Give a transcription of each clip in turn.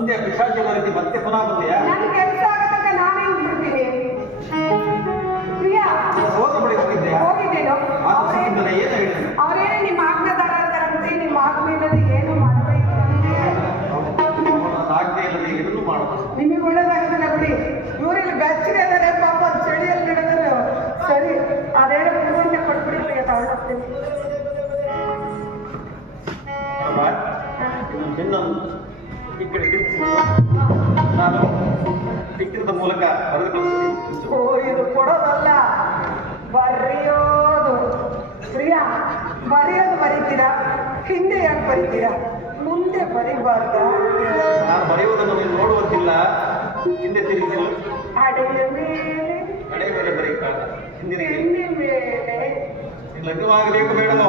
ಒಂದೇ ಪಿಶಾಚ ಬರೀತಿ ಮತ್ತೆ ಪುನಃ ಬಂದೆಯಾ? ಕೆಲಸ ಆಗತಕ್ಕ ನಾನೇ ಪ್ರಿಯಾ. ಬಳಿ ಹೋಗಿದ್ದೇನು? ಹೇಳಿದೆ ಅವರೇನೇ ನಿಮ್ಮ ಆಜ್ಞಾದಾರ ಅಂತಾರಂತೆ ನಿಮ್ಮ ಆಜ್ಞೆಯಲ್ಲಿ ಏನು ಮಾಡಬೇಕು ಆಜ್ಞೆ ಇಲ್ಲದೆ ಏನೂ ಮಾಡಬಹುದು ನಿಮಗೆ ಒಳ್ಳೇದಾಗ್ತದೆ ಬಿಡಿ. ಇವರೆಲ್ಲ ಬೆಚ್ಚಗೆ ಪಾಪ ಚಳಿಯಲ್ಲಿ ನಡೆದರೆ ಸರಿ. ಅದೇನೋ ಪೂರ್ಣ ಕೊಟ್ಬಿಡಿ ಪ್ರಿಯ ತಗೊಂಡೋಗ್ತೀನಿ. ಇನ್ನೊಂದು ಈ ಕಡೆ ತಿರುಗಿಸಿ. ನಾನು ಟಿಕ್ಕಿದ ಮೂಲಕ ಬರೆದು ಕಳಿಸ್ತೀನಿ. ಓ ಇದು ಕೊಡೋದಲ್ಲ ಬರೆಯೋದು. ಪ್ರಿಯಾ ಬರೆಯೋದು ಬರೀತೀರಾ? ಹಿಂದೆ ಯಾಕೆ ಬರೀತೀರಾ? ಮುಂದೆ ಬರೀಬಾರ್ದ? ನಾನು ಬರೆಯುವುದನ್ನು ನೀವು ನೋಡುವಂತಿಲ್ಲ. ಹಿಂದೆ ತಿರುಗಿಸಲು ಅಡೆಯ ಮೇಲೆ. ಅಡೆಯ ಮೇಲೆ ಬರೀಕಾಗ ಹಿಂದೆ ಮೇಲೆ. ಲಗ್ನವಾಗಬೇಕು ಬೇಡವೋ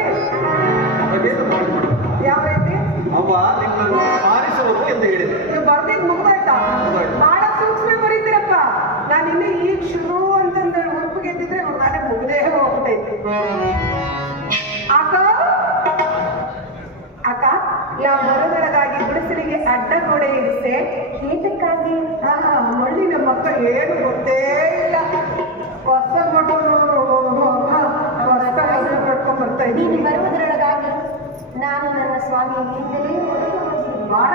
ನಾವು ಬರೋದರಗಾಗಿ ಗುಡಿಸಲಿಗೆ ಅಡ್ಡ ಗೋಡೆ ಇರುತ್ತೆ ಏತಕ್ಕಾಗಿ ಹಾ ಮಣ್ಣಿನ ಮಕ್ಕ ಏನು ಗೊತ್ತೇ ಇಲ್ಲ ಹೊಸ ಮಗಳು ಹೊಸ ಮಗಳು ಕಟ್ಕೊಂಡ್ ಬರ್ತಾ ನೀನು ಇದ್ದೀನಿ ಬರುವುದರೊಳಗಾಗಿ ನಾನು ನನ್ನ ಸ್ವಾಮಿ ಹಿಂದಲೇ. ಬಹಳ